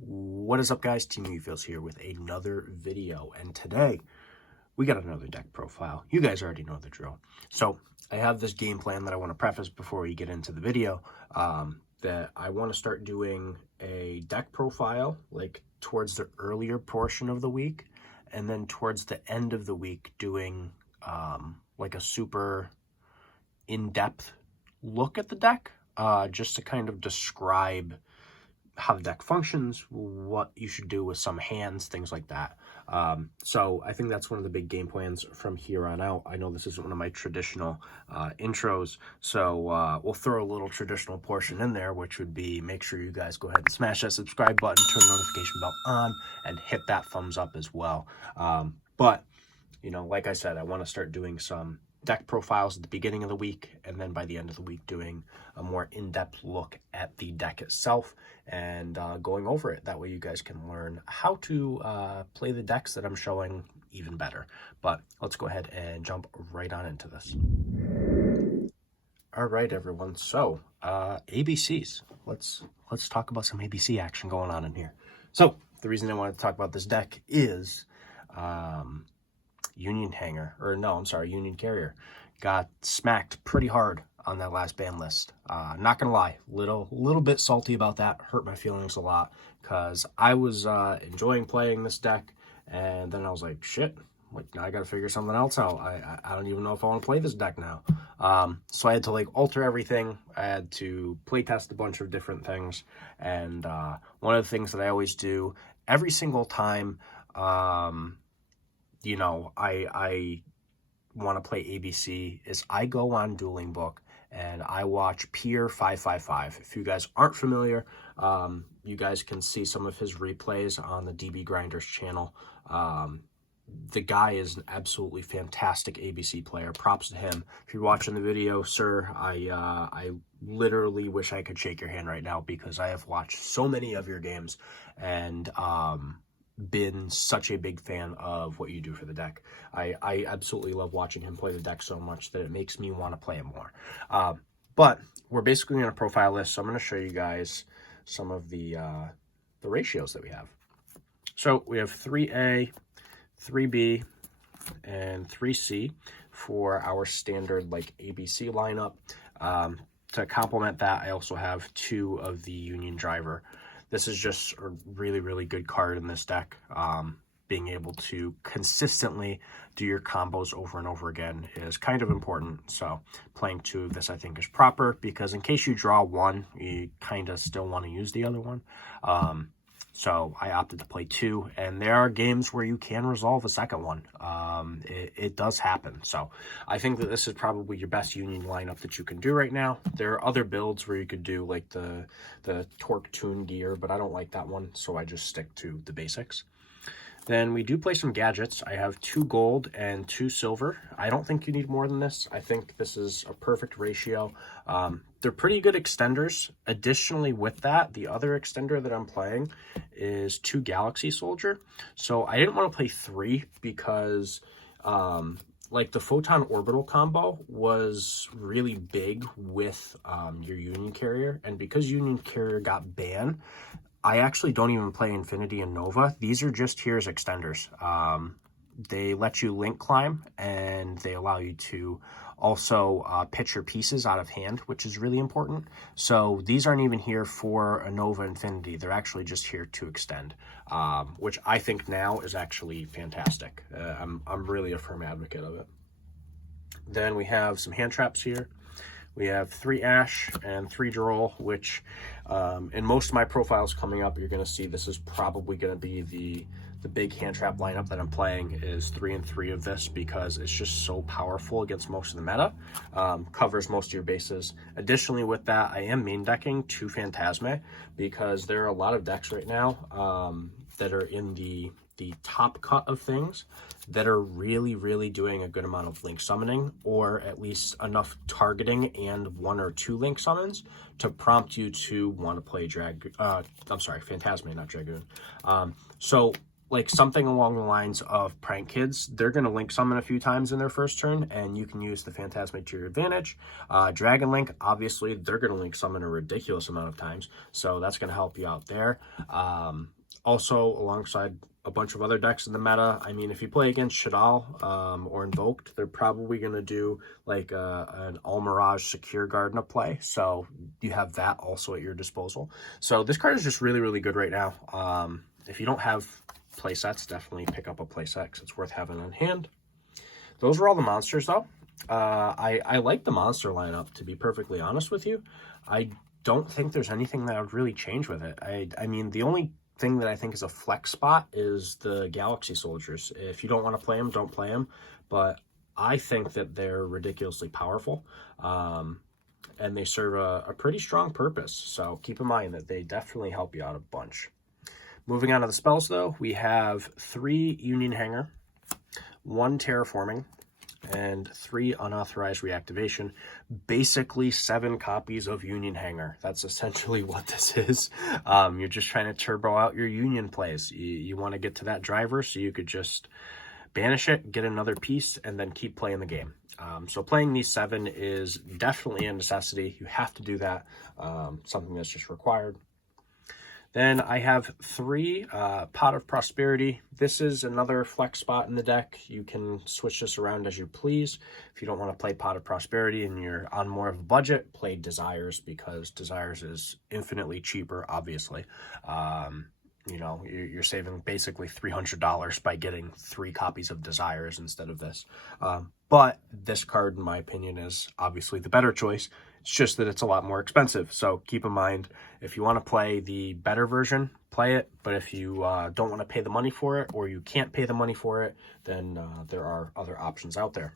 What is up, guys? Team Feels here with another video, and today we got another deck profile. You guys already know the drill. So I have this game plan that I want to preface before we get into the video, that I want to start doing a deck profile like towards the earlier portion of the week, and then towards the end of the week doing like a super in-depth look at the deck, just to kind of describe how the deck functions, what you should do with some hands, things like that. So I think that's one of the big game plans from here on out. I know this isn't one of my traditional intros, so we'll throw a little traditional portion in there, which would be make sure you guys go ahead and smash that subscribe button, turn the notification bell on, and hit that thumbs up as well. But, you know, like I said, I want to start doing some deck profiles at the beginning of the week, and then by the end of the week doing a more in-depth look at the deck itself and going over it. That way you guys can learn how to play the decks that I'm showing even better. But let's go ahead and jump right on into this. All right, everyone. So ABCs. Let's talk about some ABC action going on in here. So the reason I wanted to talk about this deck is Union Carrier got smacked pretty hard on that last ban list. Not gonna lie, little bit salty about that. Hurt my feelings a lot because I was enjoying playing this deck, and then I was like, shit, like now I gotta figure something else out. I don't even know if I want to play this deck now. So I had to like alter everything. I had to play test a bunch of different things, and one of the things that I always do every single time, you know, I want to play ABC is I go on Dueling Book and I watch Pier 555. If you guys aren't familiar, you guys can see some of his replays on the DB Grinders channel. The guy is an absolutely fantastic ABC player. Props to him. If you're watching the video, sir, I literally wish I could shake your hand right now because I have watched so many of your games and been such a big fan of what you do for the deck. I absolutely love watching him play the deck so much that it makes me want to play him more. But we're basically going to profile this, so I'm going to show you guys some of the ratios that we have. So we have 3A, 3B, and 3C for our standard like ABC lineup. To complement that, I also have 2 of the Union Driver. This is just a really, really good card in this deck. Being able to consistently do your combos over and over again is kind of important. So playing 2 of this I think is proper because in case you draw one, you kind of still want to use the other one. So I opted to play 2, and there are games where you can resolve a second one. It does happen. So I think that this is probably your best Union lineup that you can do right now. There are other builds where you could do like the Torque Tune gear, but I don't like that one, so I just stick to the basics. Then we do play some gadgets. I have 2 gold and 2 silver. I don't think you need more than this. I think this is a perfect ratio. They're pretty good extenders. Additionally, with that, the other extender that I'm playing is 2 Galaxy Soldier. So I didn't want to play 3 because like the Photon Orbital combo was really big with your Union Carrier. And because Union Carrier got banned, I actually don't even play Infinity and Nova. These are just here as extenders. They let you link climb, and they allow you to also pitch your pieces out of hand, which is really important. So these aren't even here for a Nova Infinity. They're actually just here to extend, which I think now is actually fantastic. I'm really a firm advocate of it. Then we have some hand traps here. We have 3 Ash and 3 Droll, which in most of my profiles coming up, you're going to see this is probably going to be the big hand trap lineup that I'm playing is 3 and 3 of this because it's just so powerful against most of the meta. Covers most of your bases. Additionally, with that, I am main decking 2 Phantasme because there are a lot of decks right now that are in the top cut of things that are really doing a good amount of link summoning, or at least enough targeting and 1 or 2 link summons to prompt you to want to play Phantasme, not Dragoon. So like something along the lines of Prank Kids. They're going to link summon a few times in their first turn, and you can use the Phantasmic to your advantage. Dragon Link, obviously, they're going to link summon a ridiculous amount of times, so that's going to help you out there. Also, alongside a bunch of other decks in the meta, I mean, if you play against Shaddoll or Invoked, they're probably going to do like an Almirage Secure Garden of play, so you have that also at your disposal. So this card is just really, really good right now. If you don't have playsets, definitely pick up a playset because it's worth having on hand. Those are all the monsters, though. I like the monster lineup, to be perfectly honest with you. I don't think there's anything that I would really change with it. I mean, the only thing that I think is a flex spot is the Galaxy Soldiers. If you don't want to play them, don't play them. But I think that they're ridiculously powerful. And they serve a pretty strong purpose. So keep in mind that they definitely help you out a bunch. Moving on to the spells, though, we have 3 Union Hanger, 1 Terraforming, and 3 Unauthorized Reactivation. Basically, 7 copies of Union Hanger. That's essentially what this is. You're just trying to turbo out your Union plays. You want to get to that driver so you could just banish it, get another piece, and then keep playing the game. So playing these 7 is definitely a necessity. You have to do that. Something that's just required. Then I have 3 Pot of Prosperity. This is another flex spot in the deck. You can switch this around as you please. If you don't want to play Pot of Prosperity and you're on more of a budget, play Desires, because Desires is infinitely cheaper, obviously. You know, you're saving basically $300 by getting 3 copies of Desires instead of this. But this card, in my opinion, is obviously the better choice. It's just that it's a lot more expensive. So keep in mind, if you want to play the better version, play it. But if you don't want to pay the money for it, or you can't pay the money for it, then there are other options out there.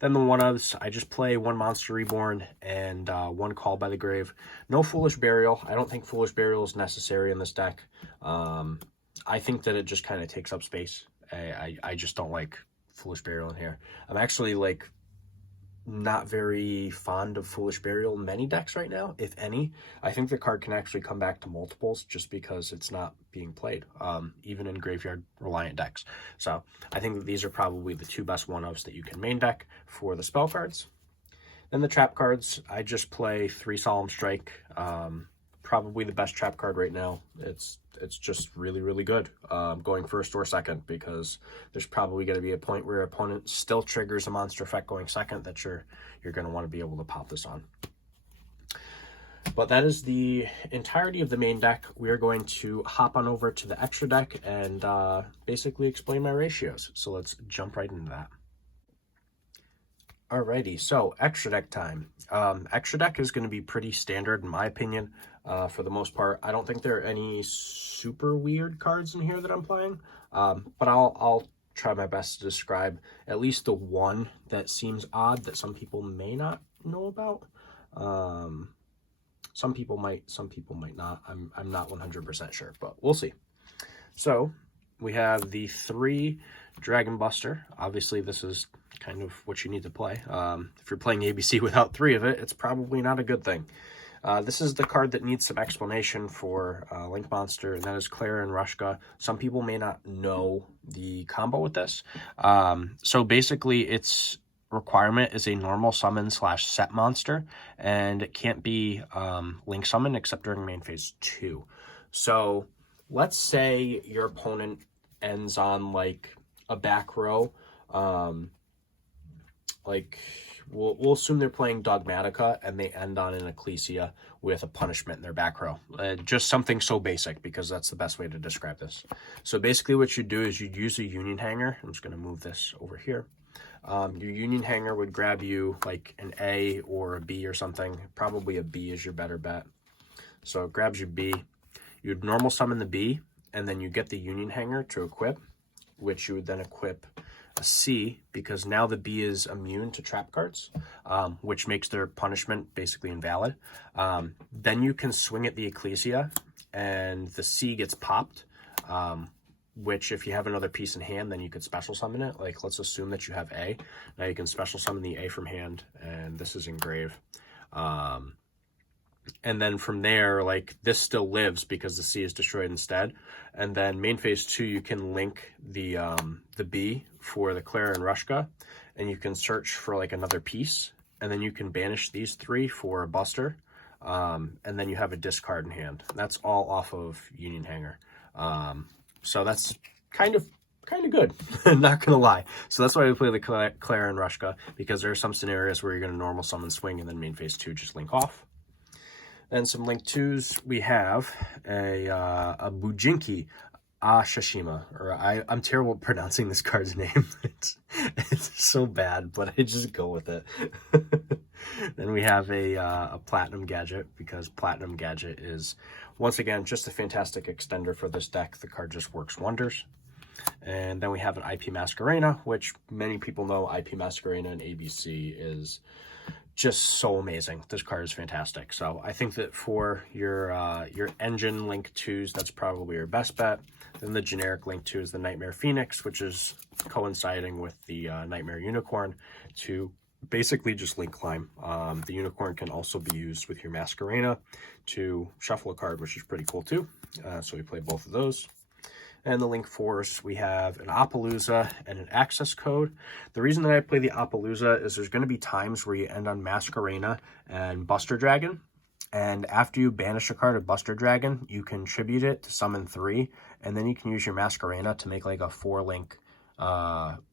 Then the one-ofs, I just play 1 Monster Reborn and 1 Call by the Grave. No Foolish Burial. I don't think Foolish Burial is necessary in this deck. I think that it just kind of takes up space. I just don't like Foolish Burial in here. I'm actually like not very fond of Foolish Burial in many decks right now, if any. I think the card can actually come back to multiples just because it's not being played, even in graveyard reliant decks. So I think that these are probably the 2 best one-ofs that you can main deck for the spell cards. Then the trap cards, I just play 3 Solemn Strike. Probably the best trap card right now. It's just really, really good, going first or second, because there's probably going to be a point where your opponent still triggers a monster effect going second that you're going to want to be able to pop this on. But that is the entirety of the main deck. We are going to hop on over to the extra deck and basically explain my ratios. So let's jump right into that. Alrighty, so extra deck time. Extra deck is going to be pretty standard in my opinion. For the most part, I don't think there are any super weird cards in here that I'm playing, but I'll try my best to describe at least the one that seems odd that some people may not know about. Some people might not. I'm not 100% sure, but we'll see. So we have the 3 Dragon Buster. Obviously, this is kind of what you need to play. If you're playing ABC without 3 of it, it's probably not a good thing. This is the card that needs some explanation for Link Monster, and that is Clara and Rushka. Some people may not know the combo with this. So basically, its requirement is a normal summon / set monster, and it can't be Link summon except during main phase 2. So let's say your opponent ends on like a back row, like we'll assume they're playing Dogmatica and they end on an Ecclesia with a punishment in their back row. Just something so basic, because that's the best way to describe this. So basically what you do is you'd use a Union Hanger. I'm just going to move this over here. Your Union Hanger would grab you like an A or a B or something. Probably a B is your better bet. So it grabs your B. You'd normal summon the B, and then you get the Union Hanger to equip, which you would then equip a C, because now the B is immune to trap cards, which makes their punishment basically invalid. Then you can swing at the Ecclesia, and the C gets popped, which if you have another piece in hand, then you could special summon it. Like, let's assume that you have A. Now you can special summon the A from hand, and this is engrave. And then from there, like, this still lives because the C is destroyed instead. And then main phase 2, you can link the B for the Clara and Rushka, and you can search for like another piece, and then you can banish these 3 for a Buster, and then you have a discard in hand. That's all off of Union Hanger. So that's kind of good, not gonna lie. So that's why we play the Clara and Rushka, because there are some scenarios where you're gonna normal summon swing and then main phase 2 just link off. Then some link 2s, we have a Bujinki Ashashima, or I'm terrible at pronouncing this card's name. It's so bad, but I just go with it. Then we have a Platinum Gadget, because Platinum Gadget is, once again, just a fantastic extender for this deck. The card just works wonders. And then we have an IP Masquerena, which many people know IP Masquerena and ABC is just so amazing. This card is fantastic. So I think that for your engine link 2s, that's probably your best bet. Then the generic link 2 is the Nightmare Phoenix, which is coinciding with the Nightmare Unicorn to basically just link climb. The Unicorn can also be used with your Masquerena to shuffle a card, which is pretty cool too. So we play both of those. And the link 4s, we have an Apollousa and an access code. The reason that I play the Apollousa is there's going to be times where you end on Masquerena and Buster Dragon. And after you banish a card of Buster Dragon, you can tribute it to summon 3. And then you can use your Masquerena to make like a 4-link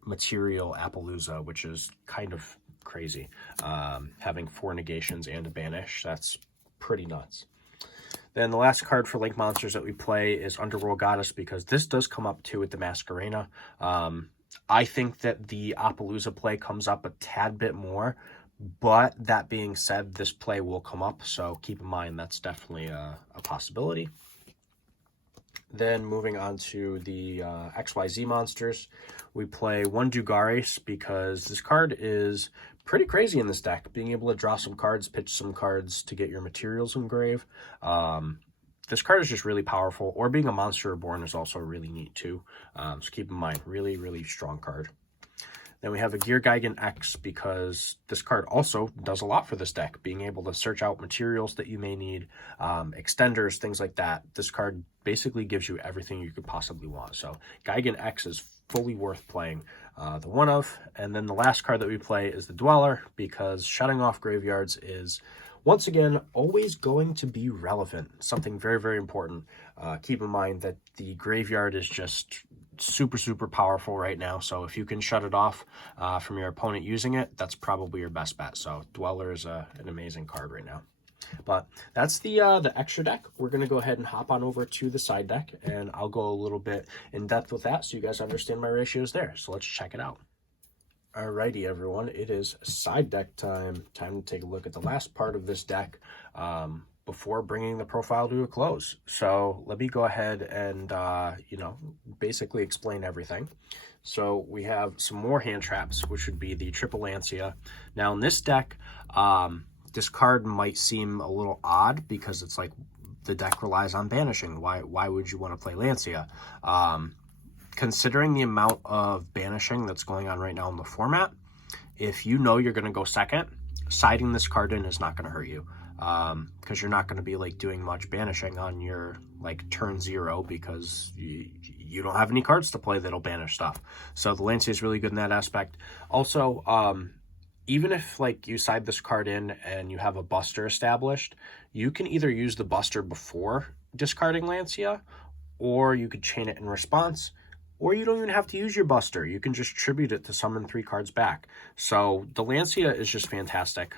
material Apollousa, which is kind of crazy. Having 4 negations and a banish, that's pretty nuts. Then the last card for Link Monsters that we play is Underworld Goddess, because this does come up too with the Masquerena. I think that the Apollousa play comes up a tad bit more, but that being said, this play will come up, so keep in mind that's definitely a possibility. Then moving on to the XYZ Monsters, we play one Dugaris, because this card is pretty crazy in this deck, being able to draw some cards, pitch some cards to get your materials engraved. This card is just really powerful, or being a Monster Reborn is also really neat too. So keep in mind, really, really strong card. Then we have a Gear Gigan X, because this card also does a lot for this deck, being able to search out materials that you may need, extenders, things like that. This card basically gives you everything you could possibly want. So Gigan X is fully worth playing the one of. And then the last card that we play is the Dweller, because shutting off graveyards is, once again, always going to be relevant. Something very, very important. Keep in mind that the graveyard is just super, super powerful right now. So if you can shut it off from your opponent using it, that's probably your best bet. So Dweller is an amazing card right now. But that's the extra deck. We're going to go ahead and hop on over to the side deck, and I'll go a little bit in depth with that so you guys understand my ratios there. So let's check it out. Alrighty, everyone, it is side deck time. Time to take a look at the last part of this deck before bringing the profile to a close. So let me go ahead and, basically explain everything. So we have some more hand traps, which would be the Triple Lancia. Now in this deck, this card might seem a little odd because it's like the deck relies on banishing. Why would you want to play Lancia? Considering the amount of banishing that's going on right now in the format, if you know you're going to go second, siding this card in is not going to hurt you, because you're not going to be like doing much banishing on your like turn 0, because you don't have any cards to play that'll banish stuff. So the Lancia is really good in that aspect. Also, even if like you side this card in and you have a Buster established, you can either use the Buster before discarding Lancia, or you could chain it in response, or you don't even have to use your Buster. You can just tribute it to summon 3 cards back. So the Lancia is just fantastic.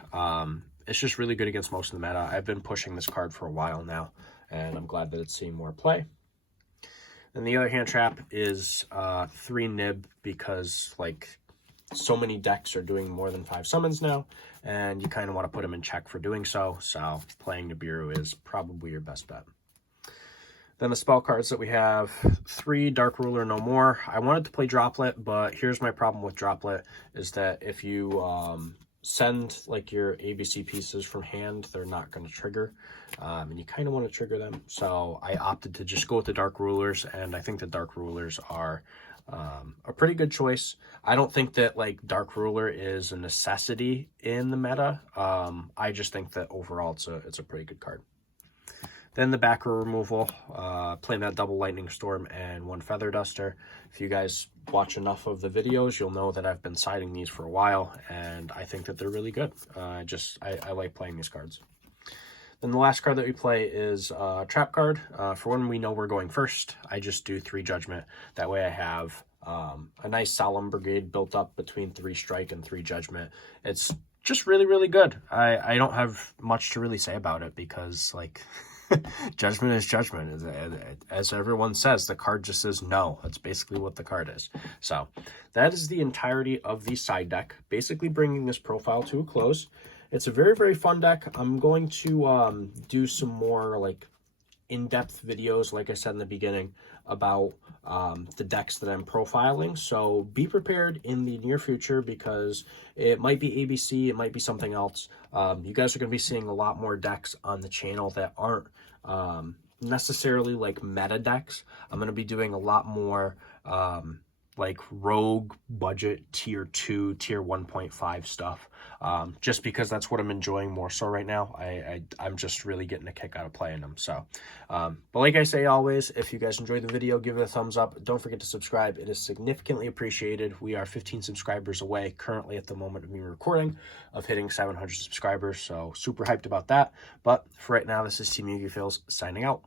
It's just really good against most of the meta. I've been pushing this card for a while now, and I'm glad that it's seeing more play. And the other hand trap is 3 Nib, because like so many decks are doing more than 5 summons now, and you kind of want to put them in check for doing so. So playing Nibiru is probably your best bet. Then the spell cards that we have, 3 Dark Ruler No More. I wanted to play Droplet, but here's my problem with Droplet, is that if you send like your ABC pieces from hand, they're not going to trigger, and you kind of want to trigger them. So I opted to just go with the Dark Rulers, and I think the Dark Rulers are a pretty good choice. I don't think that like Dark Ruler is a necessity in the meta. I just think that overall it's a pretty good card. Then the backer removal, playing that double Lightning Storm and one Feather Duster. If you guys watch enough of the videos, you'll know that I've been siding these for a while, and I think that they're really good. I like playing these cards. Then the last card that we play is a trap card. For when we know we're going first, I just do 3 Judgment. That way I have a nice Solemn Brigade built up between 3 Strike and 3 Judgment. It's just really, really good. I don't have much to really say about it because, like, Judgment is Judgment. As everyone says, the card just says no. That's basically what the card is. So that is the entirety of the side deck, basically bringing this profile to a close. It's a very, very fun deck. I'm going to do some more like in-depth videos, like I said in the beginning, about the decks that I'm profiling. So be prepared in the near future because it might be ABC, it might be something else. You guys are going to be seeing a lot more decks on the channel that aren't necessarily like meta decks. I'm going to be doing a lot more like rogue budget tier 2, tier 1.5 stuff, just because that's what I'm enjoying more so right now. I'm just really getting a kick out of playing them. So, but like I say always, if you guys enjoyed the video, give it a thumbs up. Don't forget to subscribe. It is significantly appreciated. We are 15 subscribers away currently at the moment of me recording of hitting 700 subscribers. So super hyped about that. But for right now, this is Team Yugi Phils signing out.